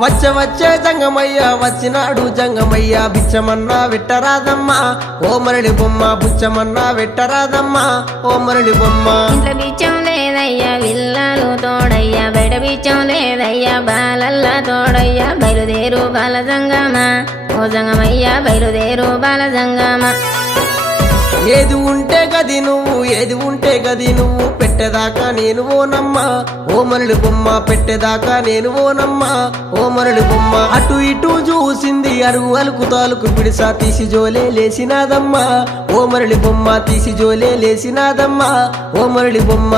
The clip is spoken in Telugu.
వచ్చే జంగమయ్య వచ్చినాడు జంగమయ్య బిచ్చమన్నా వెట్టరాదమ్మా ఓ మరళి బొమ్మ బుచ్చమన్నా వెట్టరాదమ్మా ఓ మరళి బొమ్మ ఇంట్లో బిచ్చం లేదయ్యా విల్లాలు తోడయ్యా బయట బిచ్చం లేదయ్యా బాలల్లా తోడయ్యా బయలుదేరు బాల జంగమా ఓ జంగమయ్యా బయలుదేరు బాల జంగమా ఏది ఉంటే గది నువ్వు పెట్టేదాకా నేను ఓనమ్మా ఓ మరళి బొమ్మ పెట్టేదాకా నేను ఓనమ్మా ఓ మరళి బొమ్మ అటు ఇటు చూసింది అరుగు అలుకు తాలుకు పిడిసా తీసి జోలే లేసినాదమ్మా ఓ మరళి బొమ్మ తీసి జోలే లేసినాదమ్మా ఓ మరళి బొమ్మ